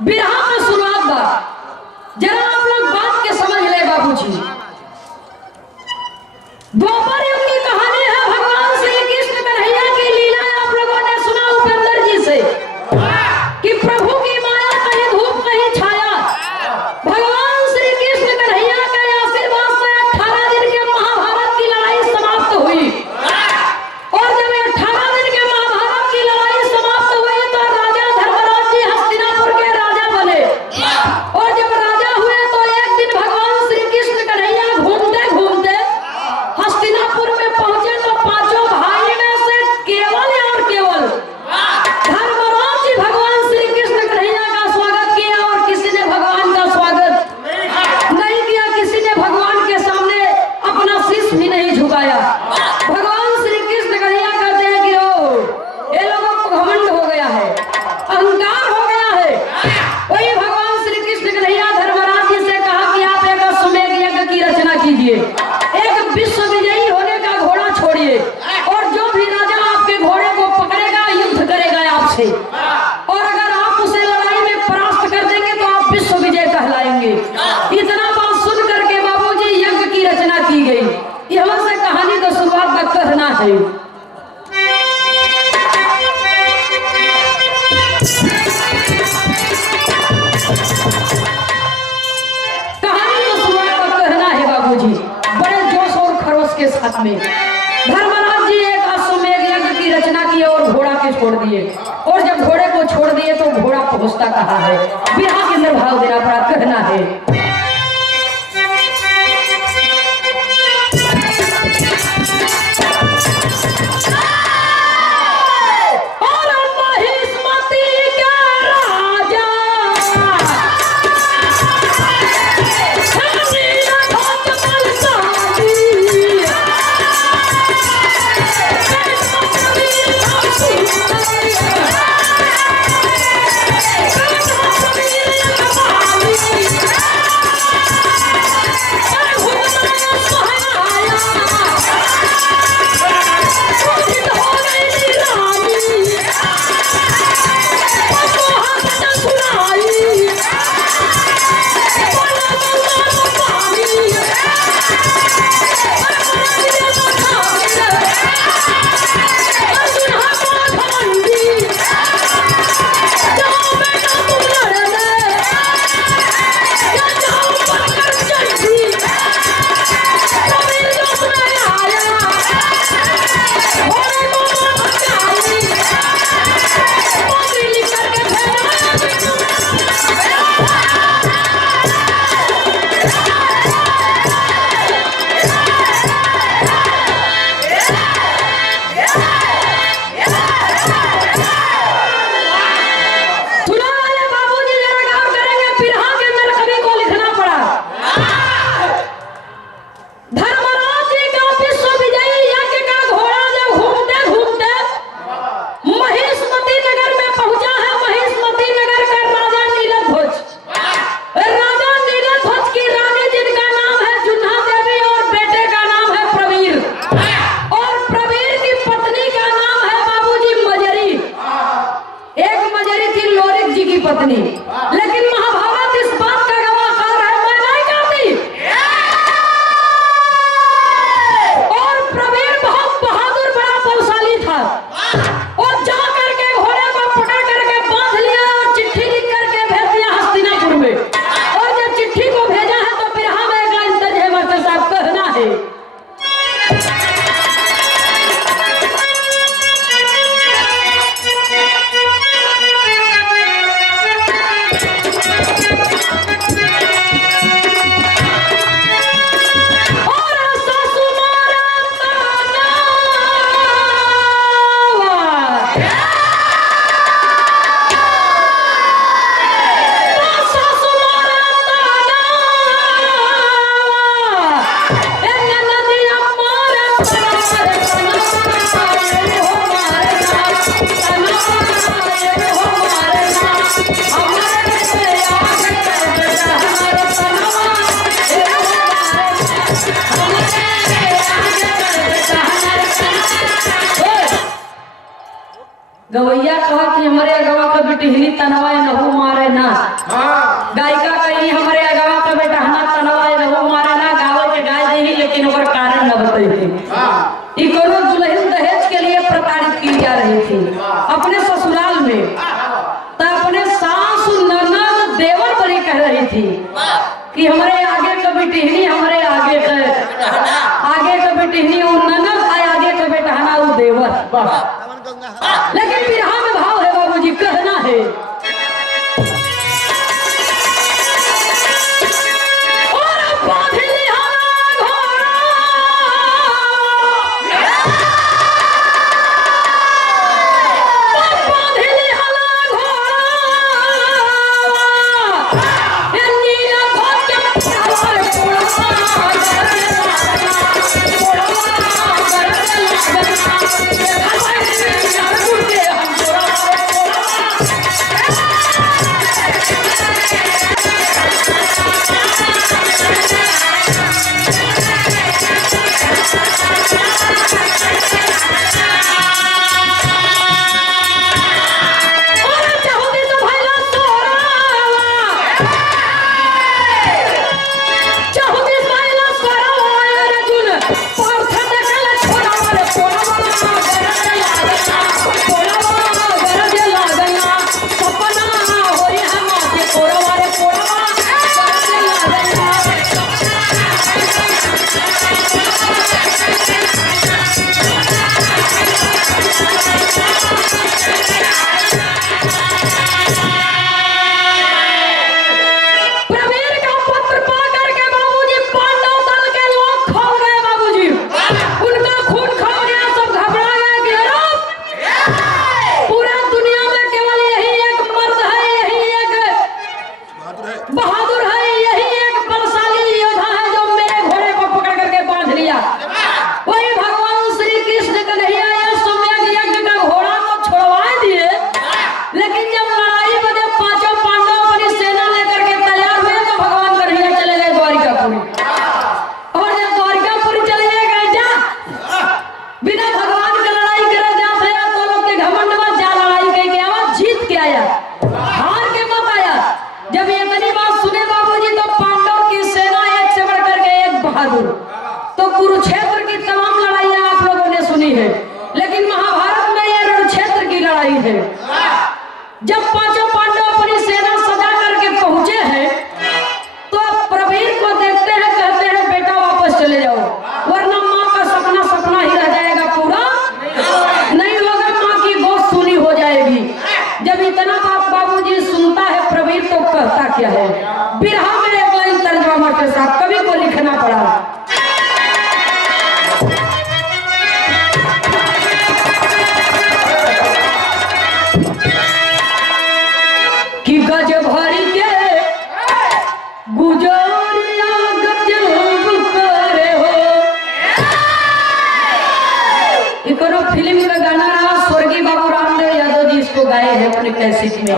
बिरहा का शुरुआत बा, जरा आप लोग बात के समझ ले बाबूजी। द्वापर युग की कहानी है, भगवान श्री कृष्ण कन्हैया की लीला आप लोगों ने सुना उपेंद्र जी से कि प्रभु की माया कहीं धूप कहीं छाया। भगवान श्री कृष्ण कन्हैया के आशीर्वाद से 18 दिन के महाभारत की लड़ाई समाप्त हुई। और जब 18 दिन के महाभारत की लड़ाई समाप्त हुई तो राजा धर्मराज जी हस्तिनापुर के राजा बने। और जब राजा हुए तो एक दिन भगवान श्री कृष्ण कन्हैया घूमते घूमते हस्तिनापुर में पहुंचे तो पांचों भाई में से केवल और केवल धर्मराज जी भगवान श्री कृष्ण कन्हैया का स्वागत किया और किसी ने भगवान का स्वागत नहीं किया, किसी ने भगवान के सामने अपना शीश भी नहीं झुकाया। भगवान श्री कृष्ण कन्हैया कहते हैं कि ओ ये लोगों को घमंड हो गया है, अहंकार हो गया है। वही भगवान श्री कृष्ण कन्हैया धर्मराज जी से कहा कि आप एक अश्वमेध यज्ञ की रचना कीजिए, एक विश्व विजयी होने का घोड़ा छोड़िए और जो भी राजा आपके घोड़े को पकड़ेगा युद्ध करेगा आपसे, और अगर आप उसे लड़ाई में परास्त कर देंगे तो आप विश्व विजय कहलाएंगे। इतना बात सुन करके बाबूजी यज्ञ की रचना की गई। यहाँ से कहानी का शुरुआत का कहना है। कहानी का शुरुआत का कहना है बाबूजी, बड़े जोश और खरोश के साथ में धर्मराज जी एक अश्वमेध यज्ञ की रचना की और घोड़ा के छोड़ दिए। और जब घोड़े को छोड़ दिए तो घोड़ा पहुंचता कहा है, बिरहा के अंदर भाव देना पड़ा। कहना है पत्नी, लेकिन महाभारत इस बात का गवाह है मैं नहीं करती। और प्रवीर बहुत बहादुर बड़ा बलशाली था और जा करके घोड़े को पकड़ करके बांध लिया और चिट्ठी लिख करके भेज दिया हस्तिनापुर में। और जब चिट्ठी को भेजा है तो बिरहा में एक लाइन दर्ज है, मास्टर साहब कहना है गवैया कहा कि हमारे गवा का बिटहली तनवा नहु मारे ना और कारण न बताइए। ई कोनो दुल्हन दहेज के लिए प्रताड़ित की जा रही थी अपने ससुराल में। तो अपने सास ननद देवर बड़ी कह रही थी कि हमारे आगे कभी टिहनी, हमारे आगे का टिहनी और ननद आगे का बेटहना वो देवर। लेकिन बिरहा में भाव है बाबूजी, कहना है तो कुरुक्षेत्र की तमाम लड़ाइयां आप लोगों ने सुनी है, लेकिन महाभारत में ये रणक्षेत्र की लड़ाई है। जब पांचों पांडव अपनी सेना सजा करके पहुंचे हैं तो प्रवीर को देखते हैं, कहते हैं बेटा वापस चले जाओ, वरना माँ का सपना सपना ही रह जाएगा, पूरा नहीं होगा, माँ की गोद सूनी हो जाएगी। जब इतना बाप बाबूजी सुनता है प्रवीर तो कहता क्या है, बिरहा में एक लाइन तर्जुमा के साथ कवि को लिखना पड़ा कि गज भरी के गुजरिया गजब करे हो। इको फिल्म का गाना रहा, स्वर्गीय बाबू रामदेव यादव जी इसको गाए हैं अपने कैसेट में।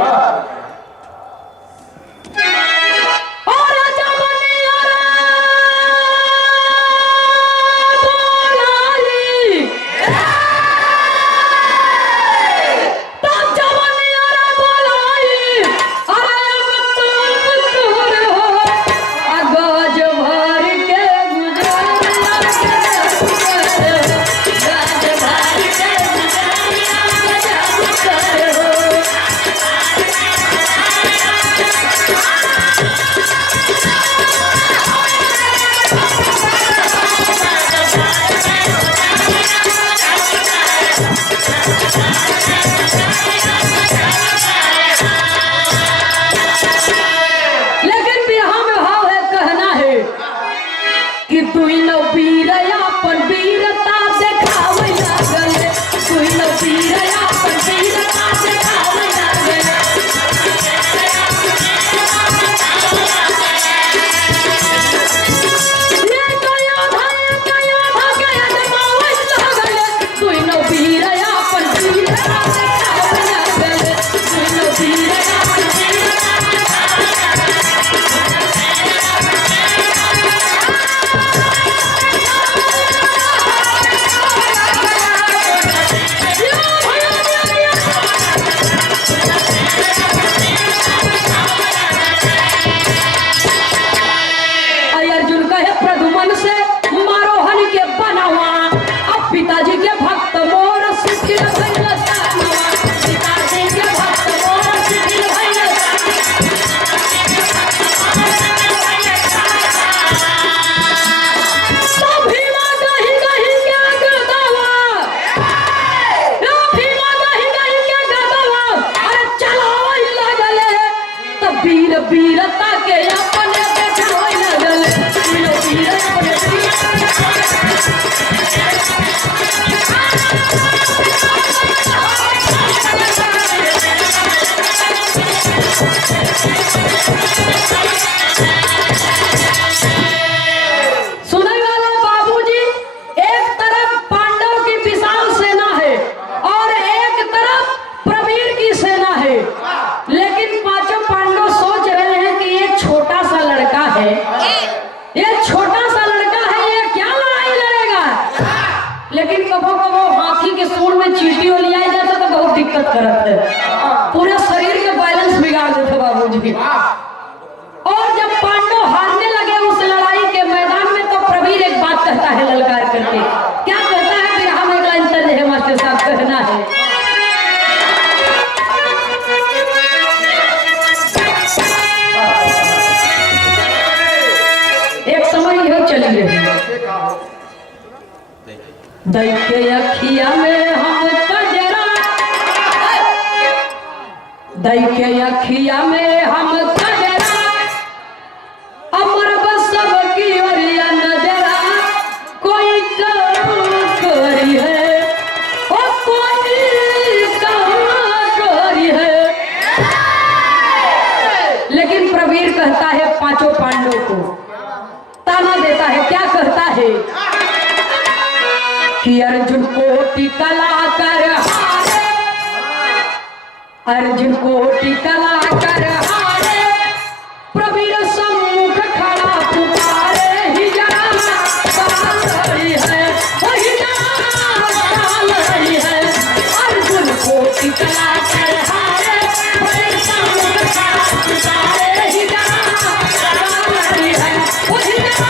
वीर वीरता के अपने देखावे लगल वीर वीर अपने सुनने वाले बाबूजी, एक तरफ पांडव की विशाल सेना है और एक तरफ प्रवीर की सेना है, लेकिन पांचों पांडव सोच रहे हैं कि ये छोटा सा लड़का है, ये छोटा सा लड़का है, ये क्या लड़ाई लड़ेगा। लेकिन कभो कभो हाथी के सूंड में चींटी हो लिया जाता तो बहुत दिक्कत करत है, पूरे शरीर के बैलेंस बिगाड़ देते बाबूजी। और जब पांडव हारने लगे उस लड़ाई के मैदान में, तो प्रवीर एक बात कहता है ललकार करके, क्या कहता है, फिर हम एक लाइन तर्ज है मास्टर साहब, कहना है एक समय यह चलिए दैके अखिया में हम कजरा, दैके अखिया में हम कजरा, अमर बसब की ओरिया नजरा, कोई करी है ओ कोई करी है। लेकिन प्रवीर कहता है पांचों पांडवों को ताना देता है, क्या कहता है कि अर्जुन कोटि कला कर हारे, अर्जुन कोटि कला कर हारे, प्रवीर सम्मुख खड़ा पुकारे, ही जरा काल रही है, वही जरा काल रही है, अर्जुन कोटि कला कर हारे, प्रवीर सम्मुख खड़ा पुकारे, ही जरा काल रही है, वही जरा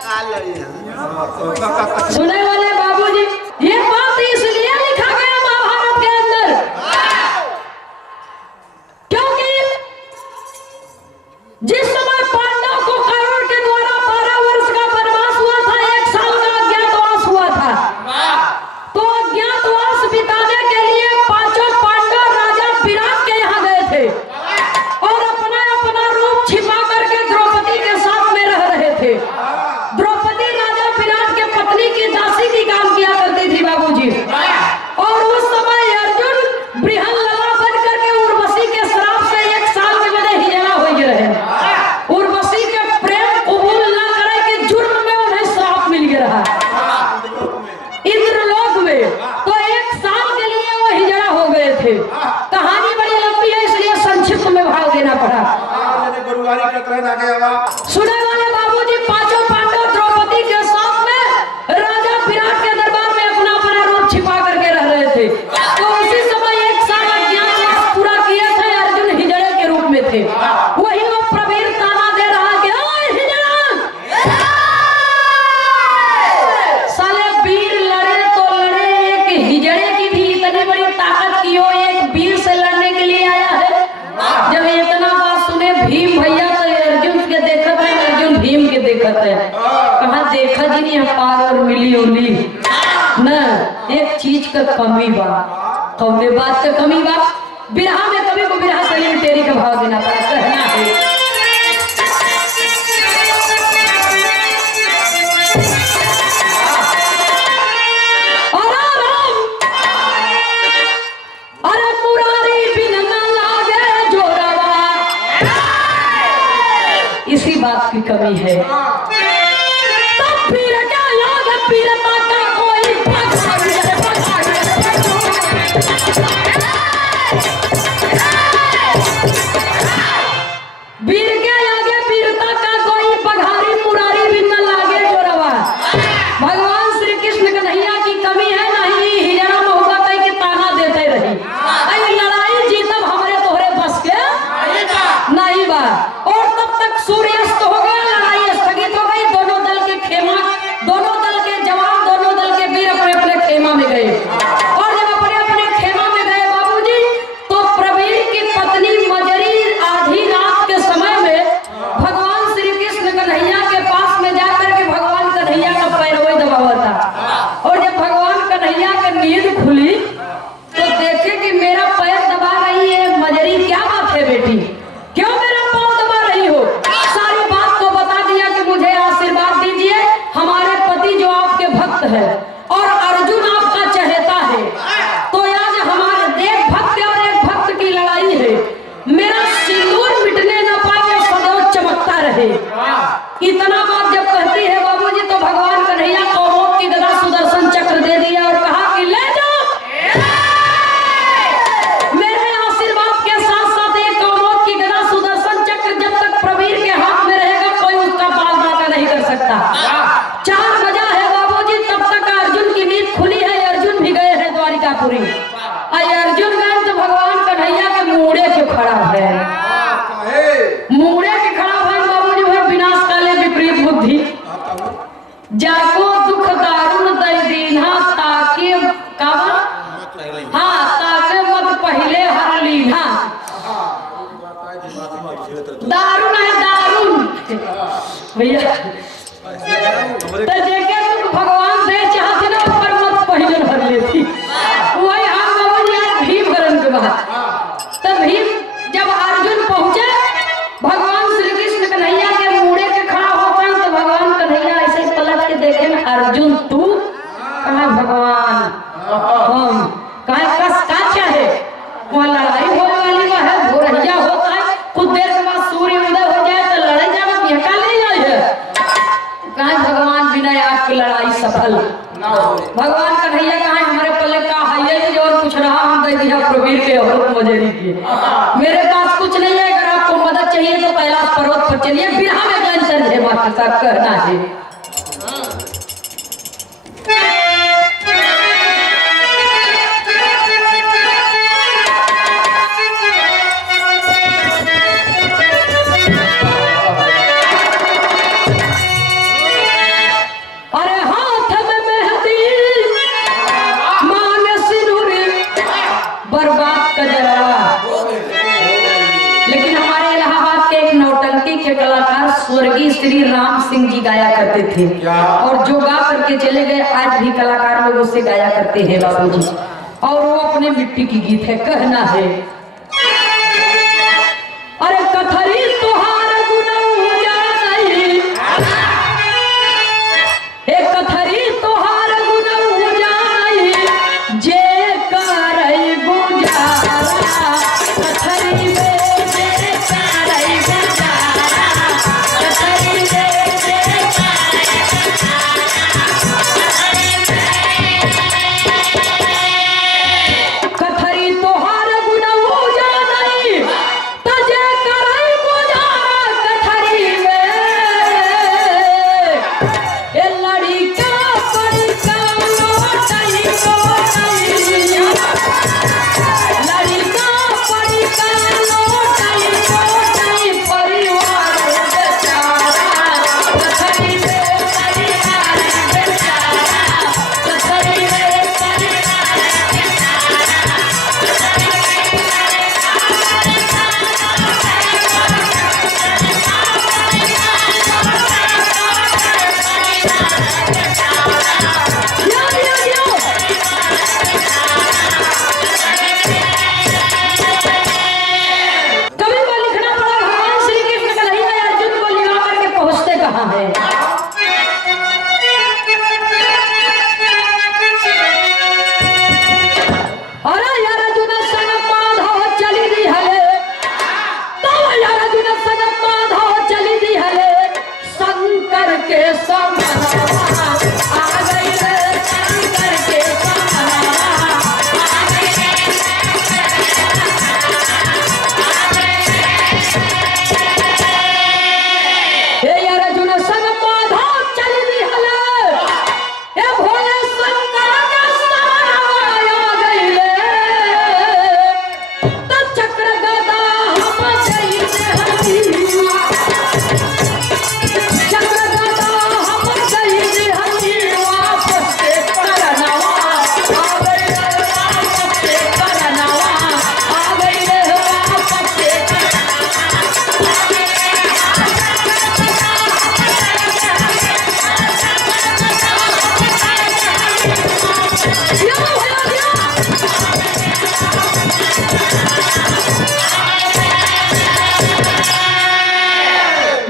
काल रही है। सुने वाले बाबूजी, ये बात इसलिए लिखा गया महाभारत के अंदर क्योंकि जिस समय पांडव को कर्ण के द्वारा 12 वर्ष का वनवास हुआ था, 1 साल का अज्ञातवास हुआ था, तो अज्ञातवास बिताने के लिए पांचों पांडव राजा विराट के यहाँ गए थे और अपना अपना रूप छिपा करके द्रौपदी के साथ में रह रहे थे। द्रौपदी राजा विराट के पत्नी की दासी की काम किया करती थी बाबूजी, और उस समय अर्जुन बृहन लला बन करके उर्वशी के श्राप से 1 साल के बड़े हिजड़ा हो गए रहे। उर्वशी के प्रेम कबूल न करे के जुर्म में उन्हें श्राप मिल गया इंद्रलोक में, तो 1 साल के लिए वो हिजड़ा हो गए थे। कहानी बड़ी लंबी है, इसलिए संक्षिप्त में भाव देना पड़ा। सुने वाले बाबूजी, पांचों पांडव द्रौपदी के साथ में राजा विराट के दरबार में अपना अपना रूप छिपा करके रह रहे थे, तो उसी समय 1 साल अज्ञातवास पूरा किए थे, अर्जुन हिजड़े के रूप में थे। वही वो प्रवीर ताना दे रहा कि ओए हिजड़ा, साले वीर लड़े तो लड़े, एक हिजड़े की भी इतनी बड़ी ताकत की हो, एक वीर से लड़ने के लिए आया है। जब इतना बात सुने भीम भैया तो अर्जुन के देखत है, अर्जुन भीम के देखत है, कहा देखा जी नहीं पार और मिली उली न, एक चीज का कमी बा, कौने बात का कमी बा, बिरहा में कभी को बिरहा सलीम तेरी का भाव देना पड़ा, कहना है तब फिर क्या याद पीरता का कोई वीर के आगे वीरता का कोई पघारी मुरारी भी न लागे जोरवा। भगवान श्री कृष्ण कन्हैया की कमी है नहीं, हिजरा मोहब्बत है कि ताना देते रही। अरे लड़ाई जीतब हमारे तोहरे बस के नहीं बा। और तब तक सूर्यास्त हो गया, लड़ाई स्थगित हो गई। दोनों दल के खेमा, दोनों दल के जवान, दोनों दल के वीर अपने अपने खेमा में गए। और जब अपने अपने खेमा में गए बाबूजी, तो प्रवीर की पत्नी मजरी आधी रात के समय में भगवान श्री कृष्ण कन्हैया के पास में जाकर के भगवान कन्हैया का पैरवई दबावा था। और जब भगवान कन्हैया की नींद खुली तो देखे कि मेरा पैर दबा रही है मजरी। क्या बात है बेटी, क्यों मेरा पाँव दबा रही हो? सारी बात को बता दिया कि मुझे आशीर्वाद दीजिए, हमारे पति जो आपके भक्त है और अर्जुन आपका चहेता है, तो आज हमारे देख भक्त और एक भक्त की लड़ाई है। मेरा सिंदूर मिटने न पाए, सदैव चमकता रहे। इतना बात जब कहती है बाबूजी, तो भगवान कन्हैया कौमोद की गदा सुदर्शन चक्र दे दिया और कहा कि ले जाओ। मेरे आशीर्वाद के साथ साथ एक कौमोद की गदा सुदर्शन चक्र जब तक प्रवीर के हाथ में रहेगा, कोई उसका बाल बाका नहीं कर सकता। 4 बजा है बाबूजी, तब तक अर्जुन की नींद खुली है। अर्जुन भी गए हैं द्वारिकापुरी। अर्जुन गए तो भगवान कन्हैया के मुड़े के खड़ा है, मुड़े के खड़ा है बाबूजी। भाई विनाश काले विपरीत बुद्धि, जाको दुख दारुण दई दीन्हा ताके कावा, हाँ ताके मत पहले हर लीन्हा। दारुण है दारुण भैया, तो जेके तुम भगवान दे चाहते ना ऊपर मत पहले भर लेती। वही हम बाबूजी आज भीम हरण के बाद तब भीम जब अर्जुन पहुंचे, भगवान श्री कृष्ण कन्हैया के मुड़े के खड़ा होता है, तो भगवान कन्हैया ऐसे पलट के देखे ना, अर्जुन तू कहा भगवान हम कहा कस का चाहे। वहाँ लड़ाई होने वाली वह है, भोरहिया होता है, कुछ देर के बाद सूर्य उदय हो जाए तो लड़ाई जाएगा, बेहका नहीं जाए है। कहा भगवान बिना आपकी लड़ाई सफल। भगवान कन्हैया कहा हमारे पल्ले का है जो और कुछ रहा हम दे दिया प्रवीर के और मजरी के। मेरे पास कुछ नहीं है, अगर आपको मदद चाहिए तो कैलाश पर्वत पर चलिए, बिरहा में कैंसर है मास्टर साहब कहना है। अरे हाथ में मेहंदी माने सिंदूर बर्बाद का जलवा। लेकिन हमारे इलाहाबाद के एक नौटंकी के कलाकार स्वर्गीय श्री राम सिंह जी गाया करते थे, और जो गा करके चले गए, आज भी कलाकार लोग उससे गाया करते हैं बाबूजी। और वो अपने मिट्टी की गीत है, कहना है अरे कथरी तोहार गुनऊ जाई, हे कथरी तोहार गुनऊ जाई, जे करई गुजारा कथरी में जे करई गुजारा, कथरी में जे कथरी तोहार गुनऊ जाई, तजे करई गुजारा कथरी में। ए लड़का पड़का लोटई लोटई, लड़का पड़का लोटई लोटई, परिवार बेचारा कथरी में, परिवार बेचारा कथरी में, परिवार यो यो यो। कवि को लिखना पड़ा भगवान श्री कृष्ण कन्हैया अर्जुन को लिवा करके पहुंचते कहाँ है। अरे यार अर्जुन संग माधव चली दी हले, तब यार अर्जुन संग माधव चली दी हले, संग शंकर के समनवा आ गई रे शंकर के समनवा आ गई रे हे अर्जुन संग माधव चल दिहले हे भोले शंकर के समनवा आ गई रे त चक्र गदा हम जइते हमी चक्र गदा हम जइते हमी वापस से करनवा आ गई रे वापस से करनवा आ गई रे वापस से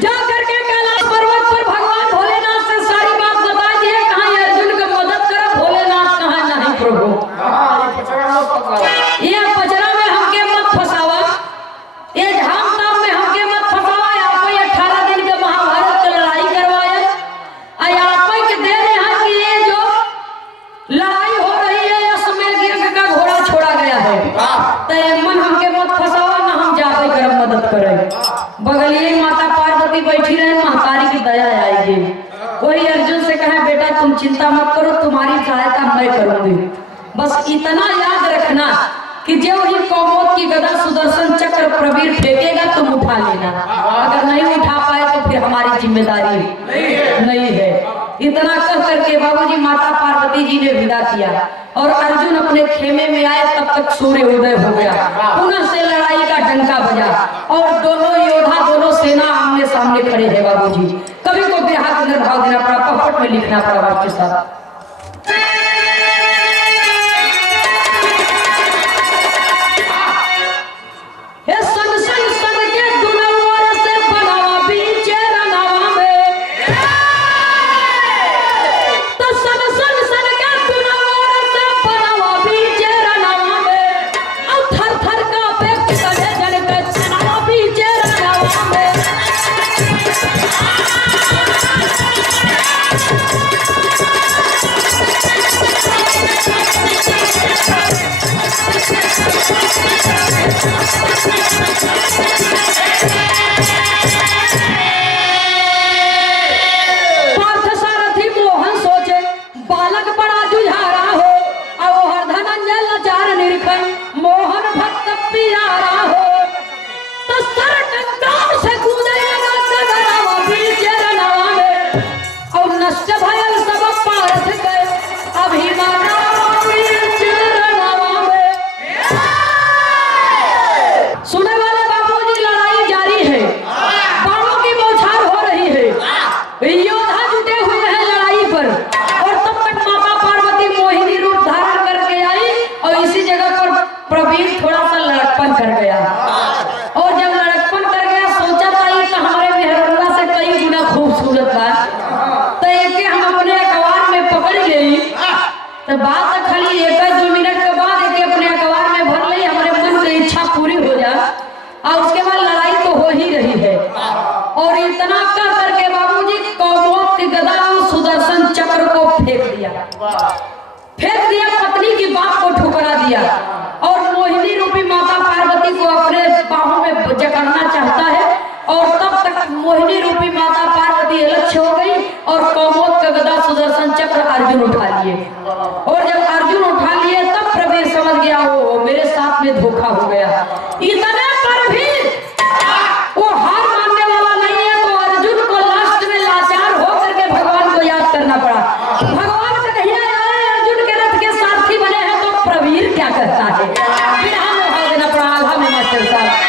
जा करके कैलाश पर्वत पर भगवान भोलेनाथ से सारी बात बता दिए। कहाँ अर्जुन की मदद करे भोलेनाथ, कहाँ नहीं प्रभु ये पचरा में हमके मत फंसावा, ये झाम ताम में हमके मत फंसावा। आपको 18 दिन के महाभारत की लड़ाई करवाए आप के दे रहे हैं कि ये जो लड़ाई हो रही है अश्वमेध यज्ञ का घोड़ा छोड़ा गया है तो मन हमके मत फंसावा ना हम जाते कर मदद करें। बगलिए माता पार्वती बैठी रहे, महतारी की दया आएगी। वही अर्जुन से कहे बेटा तुम चिंता मत करो, तुम्हारी सहायता मैं करूंगी। बस इतना याद रखना कि जो ही कौमोद की गदा सुदर्शन चक्र प्रवीर फेंकेगा तुम उठा लेना, अगर नहीं उठा पाए तो फिर हमारी जिम्मेदारी नहीं है। इतना कह करके बाबूजी माता पार्वती जी ने विदा किया और अर्जुन अपने खेमे में आए। तब तक सूर्य उदय हो गया, पुनः से लड़ाई का डंका बजा और दोनों योद्धा दोनों सेना आमने सामने खड़े हैं। बाबूजी कभी को बिहार के अंदर भाव देना पड़ा, पपट में लिखना पड़ा बात के साथ। तो बात तो खाली 1-2 मिनट के बाद एक अपने अखबार में भर ली, हमारे मन की इच्छा पूरी हो जाए और उसके बाद लड़ाई तो हो ही रही है। और इतना कर करके बाबूजी कौमोद की गदा सुदर्शन चक्र को फेंक दिया, पत्नी की बात को ठुकरा दिया और मोहिनी रूपी माता पार्वती को अपने बाहों में जकड़ना चाहता है। और तब तक मोहिनी रूपी माता पार्वती अलक्ष्य हो गई और कौमोद का गदा सुदर्शन चक्र अर्जुन उठा लिए। और जब अर्जुन उठा लिए तब प्रवीर समझ गया वो मेरे साथ में धोखा हो गया। इतने पर भी वो हार मानने वाला नहीं है, तो अर्जुन को लास्ट में लाचार होकर के भगवान को याद करना पड़ा। भगवान का कहिया अर्जुन के रथ के सारथी बने हैं तो प्रवीर क्या करता है, फिर हमें भाव देना पड़ा। आल्हा में मास्टर साहब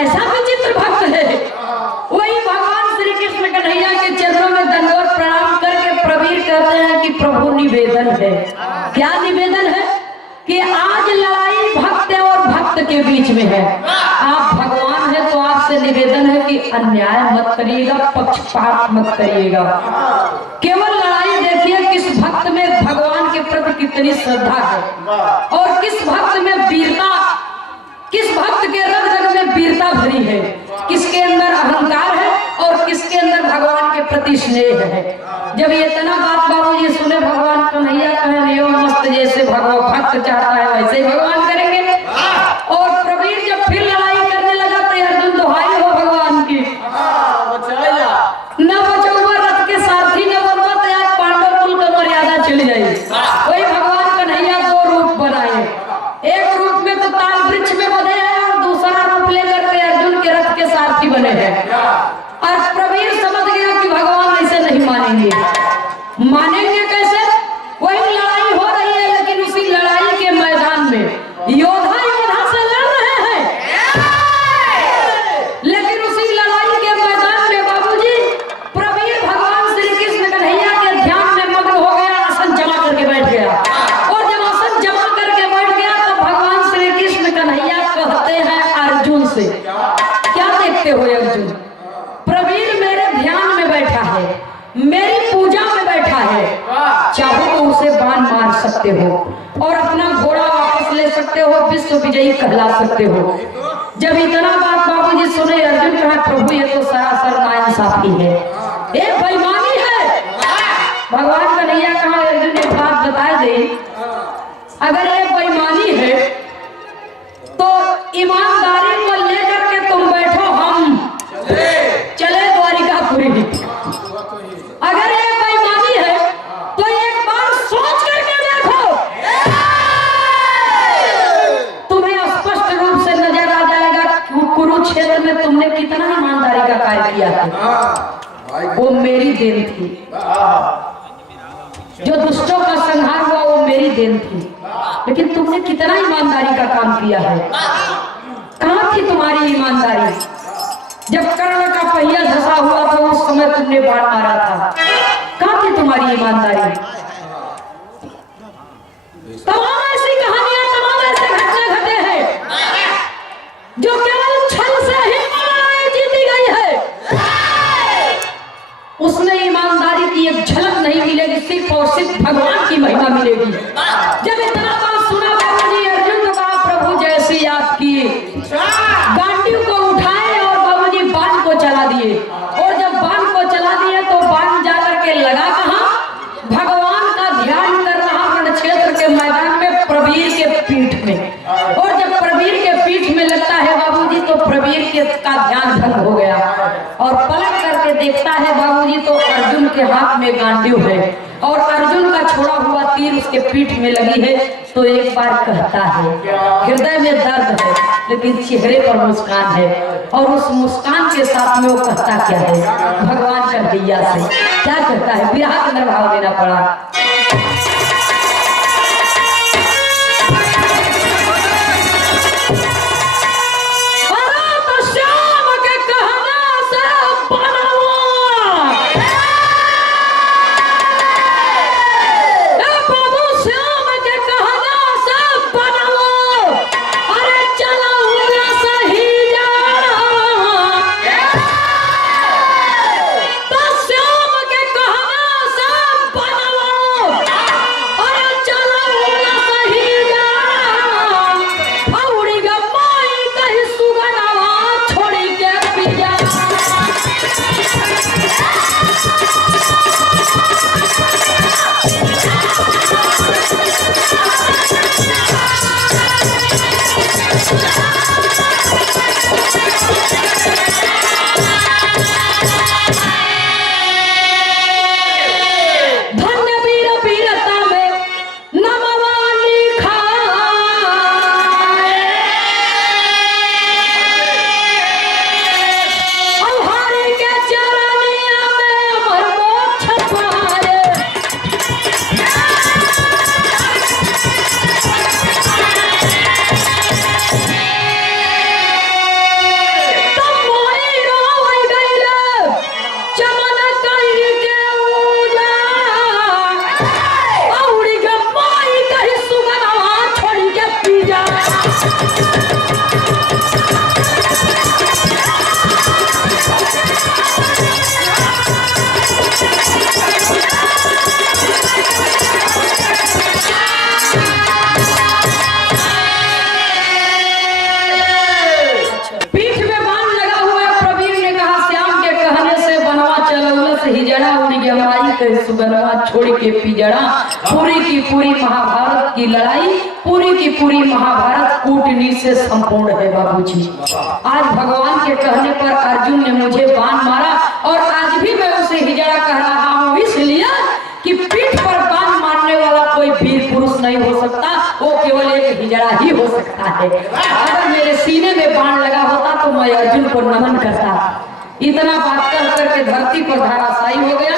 ऐसा विचित्र भक्त है। वही भगवान श्री कृष्ण कन्हैया के चरणों में दंडवत प्रणाम करके प्रवीर कहते हैं कि प्रभु निवेदन है। क्या निवेदन है? कि आज लड़ाई भक्त और भक्त के बीच में है। आप भगवान है तो आपसे निवेदन है कि अन्याय मत करिएगा, पक्षपात मत करिएगा। केवल लड़ाई देखिए किस भक्त में भगवान के प्रति कितनी श्रद्धा है और किस भक्त में वीरता, किस भक्त के रग रग में वीरता भरी है, किसके अंदर अहंकार है और किसके अंदर भगवान के प्रति स्नेह है। जब ये इतना बात बाबू जी सुने, भगवान कन्हैया कहे मस्त जैसे भगवान भक्त चाहता है वैसे ही भगवान करेंगे। और प्रवीर जब फिर लड़ाई करने लगा तो अर्जुन दुहाई हो भगवान की, न बचौआ रथ के सारथी न बनवा तो आज पांडव कुल का मर्यादा चली जाए। वही भगवान कन्हैया दो रूप बनाए, एक रूप में तो ताल वृक्ष में बंधे हैं और दूसरा रूप लेकर के अर्जुन के रथ के सारथी बने हैं। और प्रवीर समझ गया कि भगवान ऐसे नहीं मानेंगे। मानेंगे कैसे? वही लड़ाई हो रही है लेकिन उसी लड़ाई के मैदान में योद्धा योद्धा से लड़ रहे हैं, लेकिन उसी लड़ाई के मैदान में बाबूजी प्रवीर भगवान श्री कृष्ण कन्हैया के ध्यान में मग्न हो गया, आसन जमा करके बैठ गया। और जब आसन जमा करके बैठ गया तो भगवान श्री कृष्ण कन्हैया कहते हैं अर्जुन से, क्या देखते हो अर्जुन? प्रवीर मेरे ध्यान में बैठा है, मेरी पूजा में बैठा है, चाहो तो उसे बाण मार सकते हो और अपना घोड़ा वापस ले सकते हो, विश्व विजयी कहला सकते हो। जब इतना बात बाबूजी सुने, अर्जुन कहा प्रभु ये तो सरासर नाइंसाफी है, ये बेईमानी है। भगवान कन्हैया कहा अर्जुन एक बात बता दे, अगर ये बेईमानी है तो ईमानदारी को लेकर के तुम बैठो, हम चले द्वारिकापुरी। अगर ये बेईमानी है तो एक बार सोच करके देखो, तुम्हें स्पष्ट रूप से नजर आ जाएगा कुरुक्षेत्र में तुमने कितना ईमानदारी का कार्य किया था। वो मेरी देन थी, जो दुष्टों का संहार हुआ वो मेरी देन थी, लेकिन तुमने कितना ईमानदारी का काम किया है। कहां थी तुम्हारी ईमानदारी? जब कर्ण का पहिया धसा हुआ था उस समय तुमने बाण मारा था, कहां थी तुम्हारी ईमानदारी? तमाम ऐसी कहानियां, तमाम ऐसे घटना घटे हैं जो केवल छल से ही लड़ाई जीती गई है। उसमें ईमानदारी की एक झलक नहीं मिलेगी, सिर्फ और सिर्फ भगवान की महिमा मिलेगी। जब इतना बात सुना बाबूजी, अर्जुन ने कहा प्रभु जैसी आपकी गांडी को उठाए और बाबूजी बाण को चला दिए। और जब बाण को चला दिए तो बाण जाकर के लगा कहां? भगवान का ध्यान कर रहा रण क्षेत्र के मैदान में प्रवीर के पीठ में। और जब प्रवीर के पीठ में लगता है बाबूजी तो प्रवीर के का ध्यान भंग हो गया और पलट करके देखता है बाबूजी तो अर्जुन के हाथ में गांडीव है और अर्जुन का छोड़ा हुआ तीर उसके पीठ में लगी है। तो एक बार कहता है, हृदय में दर्द है लेकिन चेहरे पर मुस्कान है, और उस मुस्कान के साथ में वो कहता क्या है? भगवान कन्हैया से क्या कहता है? विरह का भाव देना पड़ा। सुगनवा छोड़ के पिजड़ा। पूरी की पूरी महाभारत की लड़ाई, पूरी की पूरी महाभारत कूटनीति से संपूर्ण है बाबूजी। आज भगवान के कहने पर अर्जुन ने मुझे बाण मारा और आज भी मैं उसे हिजड़ा कह रहा हूँ, इसलिए कि पीठ पर बाण मारने वाला कोई वीर पुरुष नहीं हो सकता, वो केवल एक हिजड़ा ही हो सकता है। अगर मेरे सीने में बाण लगा होता तो मैं अर्जुन को नमन करता। इतना बात कर करके धरती पर धराशायी हो गया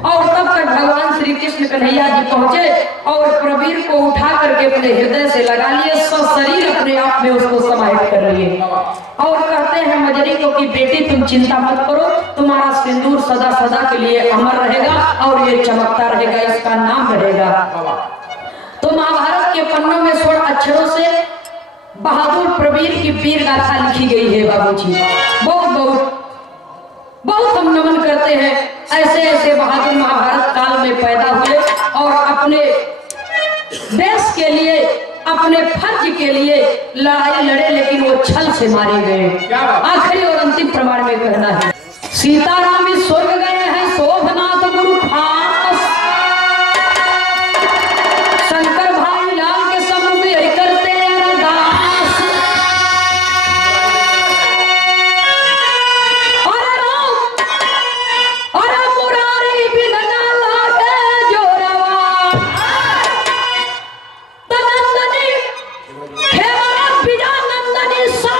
और तब तक भगवान श्री कृष्ण कन्हैया जी पहुंचे और प्रवीर को उठा करके अपने हृदय से लगा लिए, शरीर अपने आप में उसको समाहित कर लिए और कहते हैं मजरी को कि बेटी तुम चिंता मत करो, तुम्हारा सिंदूर सदा सदा के लिए अमर रहेगा और ये चमकता रहेगा, इसका नाम रहेगा। तो महाभारत के पन्नों में 16 अक्षरों से बहादुर प्रवीर की वीर गाथा लिखी गई है बाबूजी। बहुत बहुत बहुत हम नमन करते हैं, ऐसे ऐसे बहादुर महाभारत काल में पैदा हुए और अपने देश के लिए, अपने फर्ज के लिए लड़ाई लड़े, लेकिन वो छल से मारे गए। आखिरी और अंतिम प्रमाण में कहना है, सीताराम स्वर्ग गए हैं शोभनाथ गुरु खास, शंकर भाई लाल के समुख यही करते अरदास। अरे मुरारी बिन ना लागे जोरवा, तनंदनी खेवरा बिजा नंदनी सा